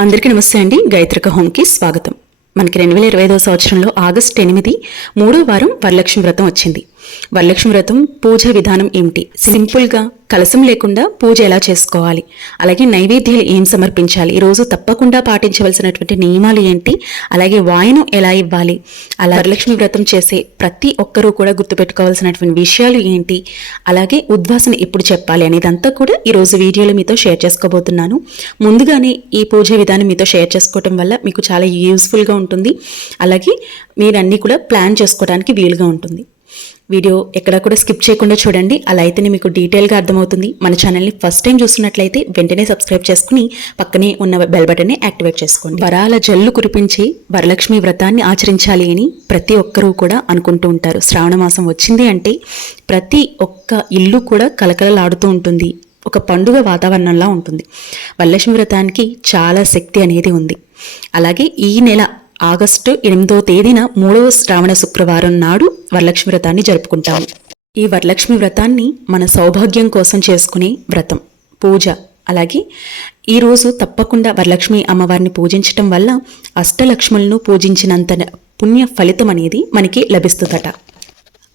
అందరికీ నమస్తే అండి. గాయత్రిక హోమ్కి స్వాగతం. మనకి రెండు వేల ఇరవై ఐదవ సంవత్సరంలో ఆగస్టు ఎనిమిది మూడో వారం వరలక్ష్మి వ్రతం వచ్చింది. వరలక్ష్మి వ్రతం పూజ విధానం ఏమిటి? సింపుల్గా కలసం లేకుండా పూజ ఎలా చేసుకోవాలి? అలాగే నైవేద్యాలు ఏం సమర్పించాలి? ఈరోజు తప్పకుండా పాటించవలసినటువంటి నియమాలు ఏంటి? అలాగే వాయనం ఎలా ఇవ్వాలి? అలా వరలక్ష్మి వ్రతం చేసే ప్రతి ఒక్కరూ కూడా గుర్తుపెట్టుకోవాల్సినటువంటి విషయాలు ఏంటి? అలాగే ఉద్వాసన ఎప్పుడు చెప్పాలి అనేదంతా కూడా ఈరోజు వీడియోలో మీతో షేర్ చేసుకోబోతున్నాను. ముందుగానే ఈ పూజ విధానం మీతో షేర్ చేసుకోవటం వల్ల మీకు చాలా యూస్ఫుల్గా ఉంటుంది. అలాగే మీరు అన్నీ కూడా ప్లాన్ చేసుకోవడానికి వీలుగా ఉంటుంది. వీడియో ఎక్కడ కూడా స్కిప్ చేయకుండా చూడండి. అలా అయితేనే మీకు డీటెయిల్గా అర్థమవుతుంది. మన ఛానల్ని ఫస్ట్ టైం చూస్తున్నట్లయితే వెంటనే సబ్స్క్రైబ్ చేసుకుని పక్కనే ఉన్న బెల్ బటన్ని యాక్టివేట్ చేసుకోండి. వరాల జల్లు కురిపించి వరలక్ష్మి వ్రతాన్ని ఆచరించాలి అని ప్రతి ఒక్కరూ కూడా అనుకుంటూ ఉంటారు. శ్రావణ మాసం వచ్చింది అంటే ప్రతి ఒక్క ఇల్లు కూడా కలకలలాడుతూ ఉంటుంది. ఒక పండుగ వాతావరణంలా ఉంటుంది. వరలక్ష్మి వ్రతానికి చాలా శక్తి అనేది ఉంది. అలాగే ఈ నెల ఆగస్టు ఎనిమిదో తేదీన మూడవ శ్రావణ శుక్రవారం నాడు వరలక్ష్మి వ్రతాన్ని జరుపుకుంటాము. ఈ వరలక్ష్మి వ్రతాన్ని మన సౌభాగ్యం కోసం చేసుకునే వ్రతం పూజ. అలాగే ఈరోజు తప్పకుండా వరలక్ష్మి అమ్మవారిని పూజించటం వల్ల అష్టలక్ష్ములను పూజించినంత పుణ్య ఫలితం అనేది మనకి లభిస్తుందట.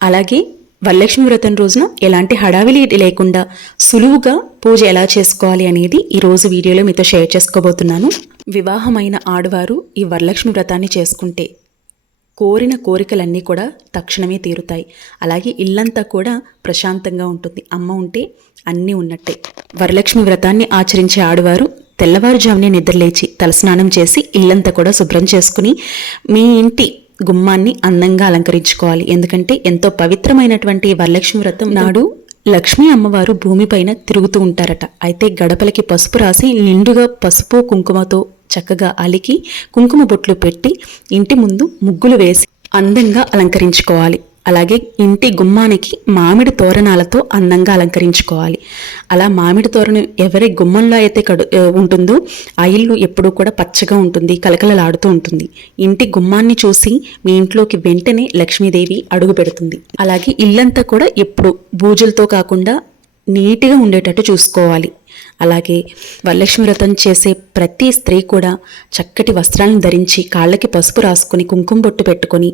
అలాగే వరలక్ష్మి వ్రతం రోజున ఎలాంటి హడావిలి లేకుండా సులువుగా పూజ ఎలా చేసుకోవాలి అనేది ఈ రోజు వీడియోలో మీతో షేర్ చేసుకోబోతున్నాను. వివాహమైన ఆడవారు ఈ వరలక్ష్మి వ్రతాన్ని చేసుకుంటే కోరిన కోరికలన్నీ కూడా తక్షణమే తీరుతాయి. అలాగే ఇల్లంతా కూడా ప్రశాంతంగా ఉంటుంది. అమ్మ ఉంటే అన్నీ ఉన్నట్టే. వరలక్ష్మి వ్రతాన్ని ఆచరించే ఆడవారు తెల్లవారుజామునే నిద్రలేచి తలస్నానం చేసి ఇల్లంతా కూడా శుభ్రం చేసుకుని మీ ఇంటి గుమ్మాన్ని అందంగా అలంకరించుకోవాలి. ఎందుకంటే ఎంతో పవిత్రమైనటువంటి వరలక్ష్మి వ్రతం నాడు లక్ష్మీ అమ్మవారు భూమిపైన తిరుగుతూ ఉంటారట. అయితే గడపలకి పసుపు రాసి నిండుగా పసుపు కుంకుమతో చక్కగా అలికి కుంకుమ బొట్లు పెట్టి ఇంటి ముందు ముగ్గులు వేసి అందంగా అలంకరించుకోవాలి. అలాగే ఇంటి గుమ్మానికి మామిడి తోరణాలతో అందంగా అలంకరించుకోవాలి. అలా మామిడి తోరణం ఎవరి గుమ్మంలో అయితే కడు ఉంటుందో ఆ ఇల్లు ఎప్పుడూ కూడా పచ్చగా ఉంటుంది కలకలలాడుతూ ఉంటుంది. ఇంటి గుమ్మాన్ని చూసి మీ ఇంట్లోకి వెంటనే లక్ష్మీదేవి అడుగు పెడుతుంది. అలాగే ఇల్లంతా కూడా ఎప్పుడు బూజులతో కాకుండా నీట్గా ఉండేటట్టు చూసుకోవాలి. అలాగే వరలక్ష్మి వ్రతం చేసే ప్రతి స్త్రీ కూడా చక్కటి వస్త్రాలను ధరించి కాళ్ళకి పసుపు రాసుకుని కుంకుమ బొట్టు పెట్టుకొని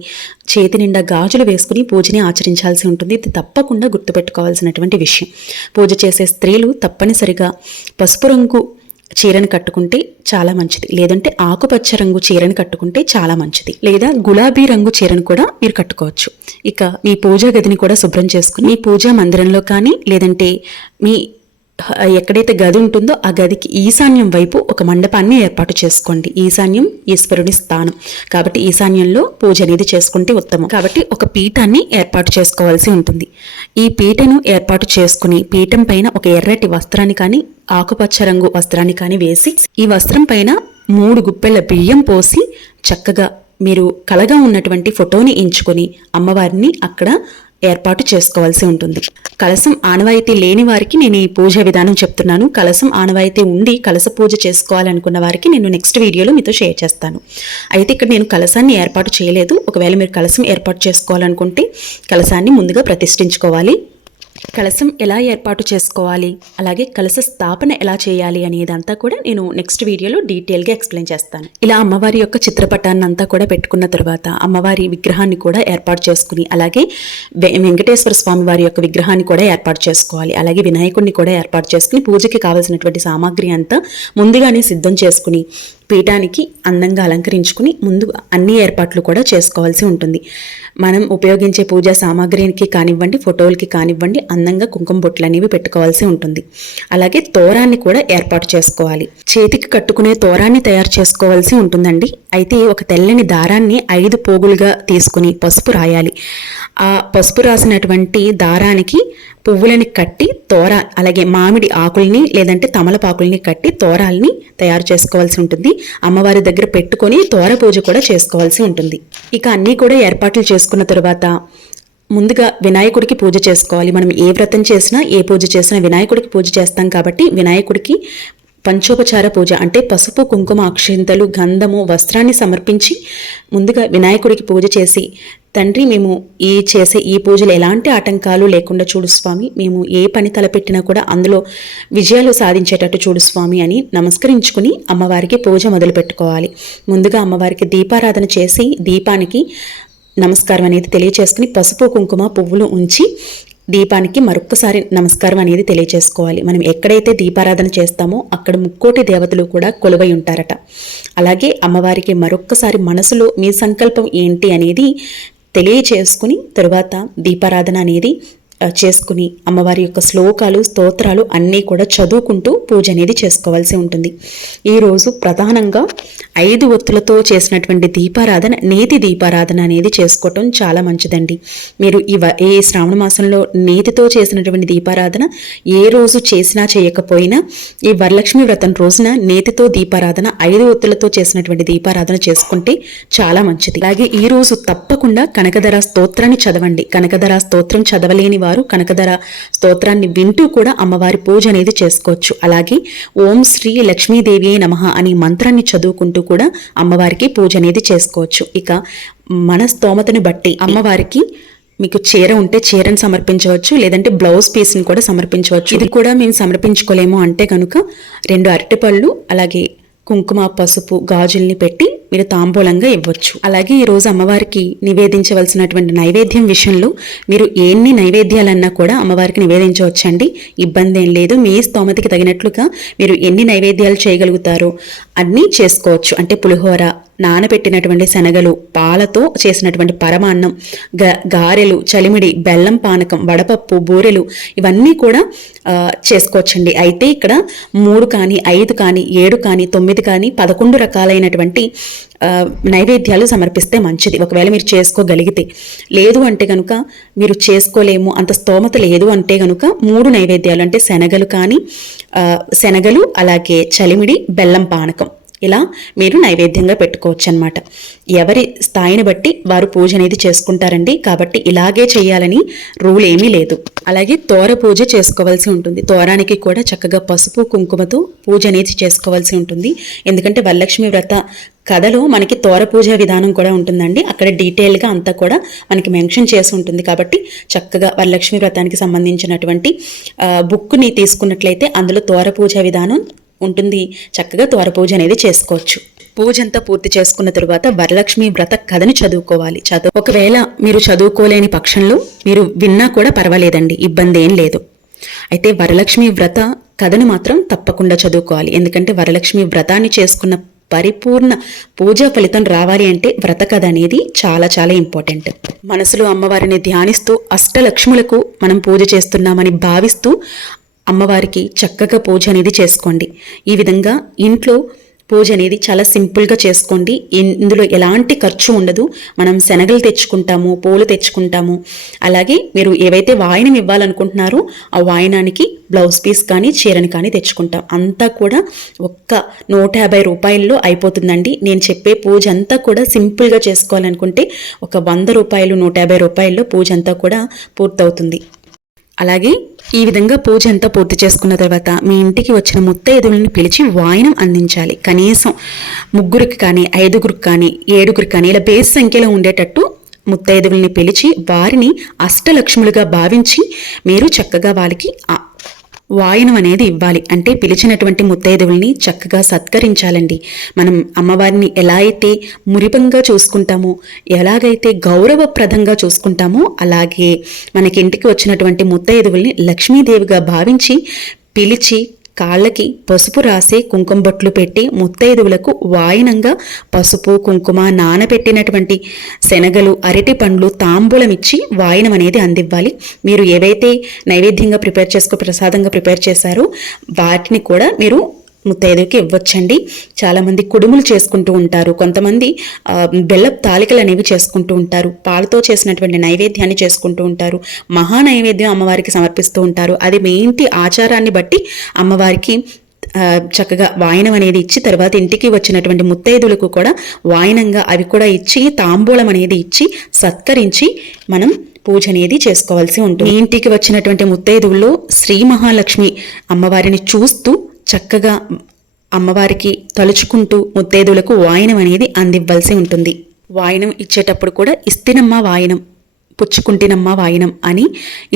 చేతి నిండా గాజులు వేసుకుని పూజని ఆచరించాల్సి ఉంటుంది. ఇది తప్పకుండా గుర్తుపెట్టుకోవాల్సినటువంటి విషయం. పూజ చేసే స్త్రీలు తప్పనిసరిగా పసుపు రంగు చీరను కట్టుకుంటే చాలా మంచిది. లేదంటే ఆకుపచ్చ రంగు చీరను కట్టుకుంటే చాలా మంచిది. లేదా గులాబీ రంగు చీరను కూడా మీరు కట్టుకోవచ్చు. ఇక మీ పూజా గదిని కూడా శుభ్రం చేసుకుని మీ పూజా మందిరంలో కానీ లేదంటే మీ ఎక్కడైతే గది ఉంటుందో ఆ గదికి ఈశాన్యం వైపు ఒక మండపాన్ని ఏర్పాటు చేసుకోండి. ఈశాన్యం ఈశ్వరుని స్థానం. కాబట్టి ఈశాన్యంలో పూజ అనేది చేసుకుంటే ఉత్తమం. కాబట్టి ఒక పీఠాన్ని ఏర్పాటు చేసుకోవాల్సి ఉంటుంది. ఈ పీఠను ఏర్పాటు చేసుకుని పీఠం పైన ఒక ఎర్రటి వస్త్రాన్ని కానీ ఆకుపచ్చ రంగు వస్త్రాన్ని కానీ వేసి ఈ వస్త్రం పైన మూడు గుప్పెల బియ్యం పోసి చక్కగా మీరు కలగా ఉన్నటువంటి ఫోటోని ఎంచుకొని అమ్మవారిని అక్కడ ఏర్పాటు చేసుకోవాల్సి ఉంటుంది. కలసం ఆనవాయితీ లేని వారికి నేను ఈ పూజ విధానం చెప్తున్నాను. కలసం ఆనవాయితీ ఉండి కలస పూజ చేసుకోవాలనుకున్న వారికి నేను నెక్స్ట్ వీడియోలో మీతో షేర్ చేస్తాను. అయితే ఇక్కడ నేను కలసాన్ని ఏర్పాటు చేయలేదు. ఒకవేళ మీరు కలసం ఏర్పాటు చేసుకోవాలనుకుంటే కలసాన్ని ముందుగా ప్రతిష్ఠించుకోవాలి. కలసం ఎలా ఏర్పాటు చేసుకోవాలి? అలాగే కలస స్థాపన ఎలా చేయాలి అనేదంతా కూడా నేను నెక్స్ట్ వీడియోలో డీటెయిల్గా ఎక్స్ప్లెయిన్ చేస్తాను. ఇలా అమ్మవారి యొక్క చిత్రపటాన్ని అంతా కూడా పెట్టుకున్న తర్వాత అమ్మవారి విగ్రహాన్ని కూడా ఏర్పాటు చేసుకుని అలాగే వెంకటేశ్వర స్వామి వారి యొక్క విగ్రహాన్ని కూడా ఏర్పాటు చేసుకోవాలి. అలాగే వినాయకుడిని కూడా ఏర్పాటు చేసుకుని పూజకి కావాల్సినటువంటి సామాగ్రి అంతా ముందుగానే సిద్ధం చేసుకుని పీఠానికి అందంగా అలంకరించుకుని ముందు అన్ని ఏర్పాట్లు కూడా చేసుకోవాల్సి ఉంటుంది. మనం ఉపయోగించే పూజా సామాగ్రికి కానివ్వండి ఫోటోలకి కానివ్వండి అందంగా కుంకుమ బొట్లు అనేవి పెట్టుకోవాల్సి ఉంటుంది. అలాగే తోరాన్ని కూడా ఏర్పాటు చేసుకోవాలి. చేతికి కట్టుకునే తోరాన్ని తయారు చేసుకోవాల్సి ఉంటుందండి. అయితే ఒక తెల్లని దారాన్ని ఐదు పోగులుగా తీసుకుని పసుపు రాయాలి. ఆ పసుపు రాసినటువంటి దారానికి పువ్వులని కట్టి తోర అలాగే మామిడి ఆకుల్ని లేదంటే తమలపాకుల్ని కట్టి తోరాల్ని తయారు చేసుకోవాల్సి ఉంటుంది. అమ్మవారి దగ్గర పెట్టుకొని తోర పూజ కూడా చేసుకోవాల్సి ఉంటుంది. ఇక అన్నీ కూడా ఏర్పాట్లు చేసుకున్న తర్వాత ముందుగా వినాయకుడికి పూజ చేసుకోవాలి. మనం ఏ వ్రతం చేసినా ఏ పూజ చేసినా వినాయకుడికి పూజ చేస్తాం కాబట్టి వినాయకుడికి పంచోపచార పూజ అంటే పసుపు కుంకుమ అక్షింతలు గంధము వస్త్రాన్ని సమర్పించి ముందుగా వినాయకుడికి పూజ చేసి తండ్రి మేము ఈ చేసే ఈ పూజలు ఎలాంటి ఆటంకాలు లేకుండా చూడు స్వామి మేము ఏ పని తలపెట్టినా కూడా అందులో విజయాలు సాధించేటట్టు చూడు స్వామి అని నమస్కరించుకుని అమ్మవారికి పూజ మొదలు పెట్టుకోవాలి. ముందుగా అమ్మవారికి దీపారాధన చేసి దీపానికి నమస్కారం అనేది తెలియచేసుకుని పసుపు కుంకుమ పువ్వులు ఉంచి దీపానికి మరొక్కసారి నమస్కారం అనేది తెలియజేసుకోవాలి మనం ఎక్కడైతే దీపారాధన చేస్తామో అక్కడ ముక్కోటి దేవతలు కూడా కొలువై ఉంటారట. అలాగే అమ్మవారికి మరొక్కసారి మనసులో మీ సంకల్పం ఏంటి అనేది తెలియచేసుకుని తరువాత దీపారాధన అనేది చేసుకుని అమ్మవారి యొక్క శ్లోకాలు స్తోత్రాలు అన్నీ కూడా చదువుకుంటూ పూజ అనేది చేసుకోవాల్సి ఉంటుంది. ఈరోజు ప్రధానంగా ఐదు ఒత్తులతో చేసినటువంటి దీపారాధన నేతి దీపారాధన అనేది చేసుకోవటం చాలా మంచిదండి. మీరు ఈ ఈ శ్రావణ మాసంలో నేతితో చేసినటువంటి దీపారాధన ఏ రోజు చేసినా చేయకపోయినా ఈ వరలక్ష్మి వ్రతం రోజున నేతితో దీపారాధన ఐదు ఒత్తులతో చేసినటువంటి దీపారాధన చేసుకుంటే చాలా మంచిది. అలాగే ఈ రోజు తప్పకుండా కనకధర స్తోత్రాన్ని చదవండి. కనకధర స్తోత్రం చదవలేని వారు వారు కనకధర స్తోత్రాన్ని వింటూ కూడా అమ్మవారి పూజ అనేది చేసుకోవచ్చు. అలాగే ఓం శ్రీ లక్ష్మీదేవి నమ అని మంత్రాన్ని చదువుకుంటూ కూడా అమ్మవారికి పూజ అనేది చేసుకోవచ్చు. ఇక మన స్తోమతను బట్టి అమ్మవారికి మీకు చీర ఉంటే చీరను సమర్పించవచ్చు లేదంటే బ్లౌజ్ పీస్ని కూడా సమర్పించవచ్చు. ఇది కూడా మేము సమర్పించుకోలేము అంటే కనుక రెండు అరటిపళ్ళు అలాగే కుంకుమ పసుపు గాజుల్ని పెట్టి మీరు తాంబూలంగా ఇవ్వచ్చు. అలాగే ఈరోజు అమ్మవారికి నివేదించవలసినటువంటి నైవేద్యం విషయంలో మీరు ఎన్ని నైవేద్యాలన్నా కూడా అమ్మవారికి నివేదించవచ్చండి. ఇబ్బంది ఏం లేదు. మీ స్తోమతికి తగినట్లుగా మీరు ఎన్ని నైవేద్యాలు చేయగలుగుతారో అన్నీ చేసుకోవచ్చు. అంటే పులిహోర నానబెట్టినటువంటి శనగలు పాలతో చేసినటువంటి పరమాన్నం గ గారెలు చలిమిడి బెల్లం పానకం వడపప్పు బూరెలు ఇవన్నీ కూడా చేసుకోవచ్చండి. అయితే ఇక్కడ మూడు కానీ ఐదు కానీ ఏడు కానీ తొమ్మిది కానీ పదకొండు రకాలైనటువంటి నైవేద్యాలు సమర్పిస్తే మంచిది. ఒకవేళ మీరు చేసుకోగలిగితే. లేదు అంటే కనుక మీరు చేసుకోలేము అంత స్తోమత లేదు అంటే కనుక మూడు నైవేద్యాలు అంటే శనగలు కానీ శనగలు అలాగే చలిమిడి బెల్లం పానకం. ఇలా మీరు నైవేద్యంగా పెట్టుకోవచ్చు అనమాట ఎవరి స్థాయిని బట్టి వారు పూజ అనేది చేసుకుంటారండి. కాబట్టి ఇలాగే చేయాలని రూల్ ఏమీ లేదు. అలాగే తోర పూజ చేసుకోవాల్సి ఉంటుంది. తోరానికి కూడా చక్కగా పసుపు కుంకుమతో పూజ అనేది చేసుకోవాల్సి ఉంటుంది. ఎందుకంటే వరలక్ష్మి వ్రత కథలో మనకి తోర పూజ విధానం కూడా ఉంటుందండి. అక్కడ డీటెయిల్గా అంతా కూడా మనకి మెన్షన్ చేసి ఉంటుంది. కాబట్టి చక్కగా వరలక్ష్మి వ్రతానికి సంబంధించినటువంటి బుక్ని తీసుకున్నట్లయితే అందులో తోర పూజ విధానం ఉంటుంది. చక్కగా తోర పూజ అనేది చేసుకోవచ్చు. పూజ అంతా పూర్తి చేసుకున్న తరువాత వరలక్ష్మి వ్రత కథని చదువుకోవాలి. చదువు ఒకవేళ మీరు చదువుకోలేని పక్షంలో మీరు విన్నా కూడా పర్వాలేదండి. ఇబ్బంది ఏం లేదు. అయితే వరలక్ష్మి వ్రత కథను మాత్రం తప్పకుండా చదువుకోవాలి. ఎందుకంటే వరలక్ష్మి వ్రతాన్ని చేసుకున్న పరిపూర్ణ పూజా ఫలితం రావాలి అంటే వ్రత కథ అనేది చాలా చాలా ఇంపార్టెంట్. మనసులో అమ్మవారిని ధ్యానిస్తూ అష్టలక్ష్ములకు మనం పూజ చేస్తున్నామని భావిస్తూ అమ్మవారికి చక్కగా పూజ అనేది చేసుకోండి. ఈ విధంగా ఇంట్లో పూజ అనేది చాలా సింపుల్గా చేసుకోండి. ఇందులో ఎలాంటి ఖర్చు ఉండదు. మనం శనగలు తెచ్చుకుంటాము పూలు తెచ్చుకుంటాము. అలాగే మీరు ఏవైతే వాయనం ఇవ్వాలనుకుంటున్నారో ఆ వాయనానికి బ్లౌజ్ పీస్ కానీ చీరని కానీ తెచ్చుకుంటాం. అంతా కూడా ఒక్క నూట యాభై రూపాయల్లో అయిపోతుందండి. నేను చెప్పే పూజ అంతా కూడా సింపుల్గా చేసుకోవాలనుకుంటే ఒక వంద రూపాయలు నూట యాభై రూపాయల్లో పూజ అంతా కూడా పూర్తవుతుంది. అలాగే ఈ విధంగా పూజ అంతా పూర్తి చేసుకున్న తర్వాత మీ ఇంటికి వచ్చిన ముత్తైదువులను పిలిచి వాయనం అందించాలి. కనీసం ముగ్గురికి కానీ ఐదుగురికి కానీ ఏడుగురికి కానీ ఇలా బేస్ సంఖ్యలో ఉండేటట్టు ముత్తైదువుల్ని పిలిచి వారిని అష్టలక్ష్ములుగా భావించి మీరు చక్కగా వాళ్ళకి వాయనం అనేది ఇవ్వాలి. అంటే పిలిచినటువంటి ముత్తైదువుల్ని చక్కగా సత్కరించాలండి. మనం అమ్మవారిని ఎలా అయితే మురిపంగా చూసుకుంటామో ఎలాగైతే గౌరవప్రదంగా చూసుకుంటామో అలాగే మనకి ఇంటికి వచ్చినటువంటి ముత్తైదువుల్ని లక్ష్మీదేవిగా భావించి పిలిచి కాళ్ళకి పసుపు రాసి కుంకుమ బొట్లు పెట్టి ముత్తైదువులకు వాయినంగా పసుపు కుంకుమ నానబెట్టినటువంటి శనగలు అరటి పండ్లు తాంబూలం ఇచ్చి వాయనం అనేది అందివ్వాలి. మీరు ఏవైతే నైవేద్యంగా ప్రిపేర్ చేసుకో ప్రసాదంగా ప్రిపేర్ చేశారో వాటిని కూడా మీరు ముత్తైదుకి ఇవ్వచ్చండి. చాలామంది కుడుములు చేసుకుంటూ ఉంటారు. కొంతమంది బెల్లపు తాలికలు అనేవి చేసుకుంటూ ఉంటారు. పాలతో చేసినటువంటి నైవేద్యాన్ని చేసుకుంటూ ఉంటారు. మహా నైవేద్యం అమ్మవారికి సమర్పిస్తూ ఉంటారు. అది మీ ఇంటి ఆచారాన్ని బట్టి అమ్మవారికి చక్కగా వాయనం అనేది ఇచ్చి తర్వాత ఇంటికి వచ్చినటువంటి ముత్తైదులకు కూడా వాయనంగా అవి కూడా ఇచ్చి తాంబూలం అనేది ఇచ్చి సత్కరించి మనం పూజ అనేది చేసుకోవాల్సి ఉంటుంది. ఇంటికి వచ్చినటువంటి ముత్తైదువుల్లో శ్రీ మహాలక్ష్మి అమ్మవారిని చూస్తూ చక్కగా అమ్మవారికి తలుచుకుంటూ ముత్తైదులకు వాయనం అనేది అందివ్వాల్సి ఉంటుంది. వాయనం ఇచ్చేటప్పుడు కూడా ఇస్తినమ్మ వాయనం పుచ్చుకుంటినమ్మ వాయనం అని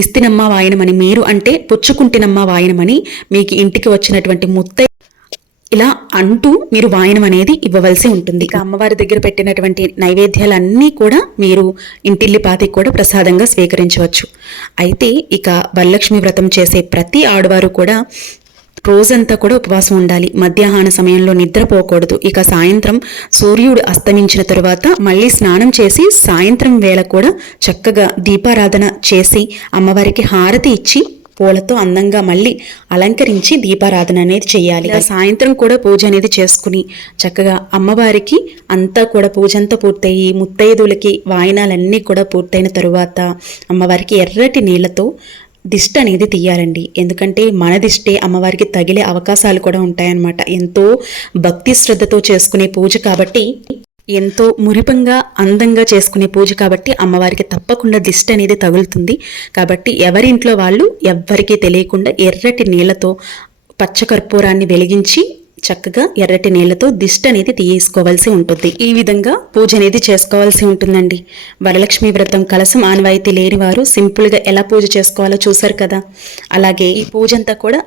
ఇస్తినమ్మ వాయనం అని మీరు అంటే పుచ్చుకుంటినమ్మ వాయనం అని మీకు ఇంటికి వచ్చినటువంటి ముత్తై ఇలా అంటూ మీరు వాయనం అనేది ఇవ్వవలసి ఉంటుంది. ఇక అమ్మవారి దగ్గర పెట్టినటువంటి నైవేద్యాలన్నీ కూడా మీరు ఇంటిల్లిపాతికి కూడా ప్రసాదంగా స్వీకరించవచ్చు. అయితే ఇక వరలక్ష్మి వ్రతం చేసే ప్రతి ఆడవారు కూడా రోజంతా కూడా ఉపవాసం ఉండాలి. మధ్యాహ్న సమయంలో నిద్రపోకూడదు. ఇక సాయంత్రం సూర్యుడు అస్తమించిన తరువాత మళ్ళీ స్నానం చేసి సాయంత్రం వేళ కూడా చక్కగా దీపారాధన చేసి అమ్మవారికి హారతి ఇచ్చి పూలతో అందంగా మళ్ళీ అలంకరించి దీపారాధన అనేది చేయాలి. సాయంత్రం కూడా పూజ అనేది చేసుకుని చక్కగా అమ్మవారికి అంతా కూడా పూజ అంతా పూర్తయి ముత్తైదులకి వాయనాలన్నీ కూడా పూర్తయిన తరువాత అమ్మవారికి ఎర్రటి నీళ్ళతో దిష్టి అనేది తీయాలండి. ఎందుకంటే మన దిష్టే అమ్మవారికి తగిలే అవకాశాలు కూడా ఉంటాయన్నమాట. ఎంతో భక్తి శ్రద్ధతో చేసుకునే పూజ కాబట్టి ఎంతో మురిపంగా అందంగా చేసుకునే పూజ కాబట్టి అమ్మవారికి తప్పకుండా దిష్టి అనేది తగులుతుంది. కాబట్టి ఎవరింట్లో వాళ్ళు ఎవ్వరికీ తెలియకుండా ఎర్రటి నీళ్ళతో పచ్చకర్పూరాన్ని వెలిగించి చక్కగా ఎర్రటి నీళ్ళతో దిష్టి అనేది తీసుకోవాల్సి ఉంటుంది. ఈ విధంగా పూజ అనేది చేసుకోవాల్సి ఉంటుందండి. వరలక్ష్మి వ్రతం కలసం ఆనవాయితీ లేని వారు సింపుల్గా ఎలా పూజ చేసుకోవాలో చూసారు కదా. అలాగే ఈ పూజ అంతా కూడా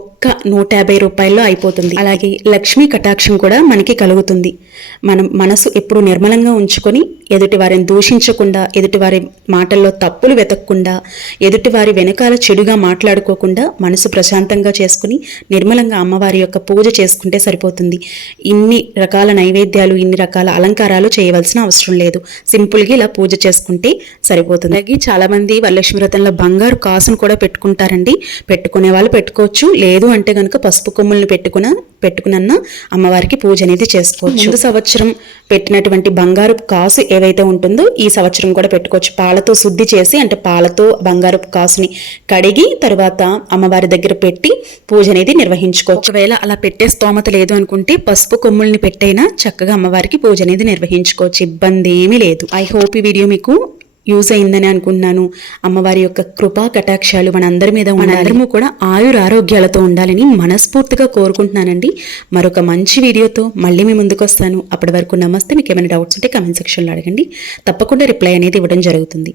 ఒక్క నూట యాభై రూపాయల్లో అయిపోతుంది. అలాగే లక్ష్మీ కటాక్షం కూడా మనకి కలుగుతుంది. మనం మనసు ఎప్పుడు నిర్మలంగా ఉంచుకొని ఎదుటి వారిని దూషించకుండా ఎదుటి వారి మాటల్లో తప్పులు వెతకకుండా ఎదుటి వారి వెనకాల చెడుగా మాట్లాడుకోకుండా మనసు ప్రశాంతంగా చేసుకుని నిర్మలంగా అమ్మవారి యొక్క పూజ చేసుకుంటే సరిపోతుంది. ఇన్ని రకాల నైవేద్యాలు ఇన్ని రకాల అలంకారాలు చేయవలసిన అవసరం లేదు. సింపుల్గా ఇలా పూజ చేసుకుంటే సరిపోతుంది. అలాగే చాలామంది వరలక్ష్మి వ్రతంలో బంగారు కాసును కూడా పెట్టుకుంటారండి. పెట్టుకునే వాళ్ళు పెట్టుకోవచ్చు. లేదు అంటే కనుక పసుపు కొమ్ములను పెట్టుకున్న పెట్టుకున్న అమ్మవారికి పూజ అనేది చేసుకోవచ్చు. ముందు సంవత్సరం పెట్టినటువంటి బంగారు కాసు ఏవైతే ఉంటుందో ఈ సంవత్సరం కూడా పెట్టుకోవచ్చు. పాలతో శుద్ధి చేసి అంటే పాలతో బంగారు కాసుని కడిగి తర్వాత అమ్మవారి దగ్గర పెట్టి పూజ అనేది నిర్వహించుకోవచ్చు. ఒకవేళ అలా పెట్టే స్తోమత లేదు అనుకుంటే పసుపు కొమ్ముల్ని పెట్టైనా చక్కగా అమ్మవారికి పూజ అనేది నిర్వహించుకోవచ్చు. ఇబ్బంది ఏమీ లేదు. ఐ హోప్ ఈ వీడియో మీకు యూజ్ అయిందని అనుకున్నాను అమ్మవారి యొక్క కృపా కటాక్షాలు మనందరి మీద మనందరము కూడా ఆయుర ఆరోగ్యాలతో ఉండాలని మనస్ఫూర్తిగా కోరుకుంటున్నానండి. మరొక మంచి వీడియోతో మళ్ళీ మీ ముందుకు వస్తాను. అప్పటి వరకు నమస్తే. మీకు ఏమైనా డౌట్స్ ఉంటే కమెంట్ సెక్షన్లో అడగండి. తప్పకుండా రిప్లై అనేది ఇవ్వడం జరుగుతుంది.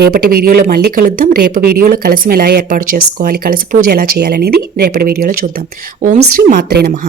రేపటి వీడియోలో మళ్ళీ కలుద్దాం. రేపు వీడియోలో కలసం ఎలా ఏర్పాటు చేసుకోవాలి కలసి పూజ ఎలా చేయాలనేది రేపటి వీడియోలో చూద్దాం. ఓం శ్రీ మాత్రే నమః.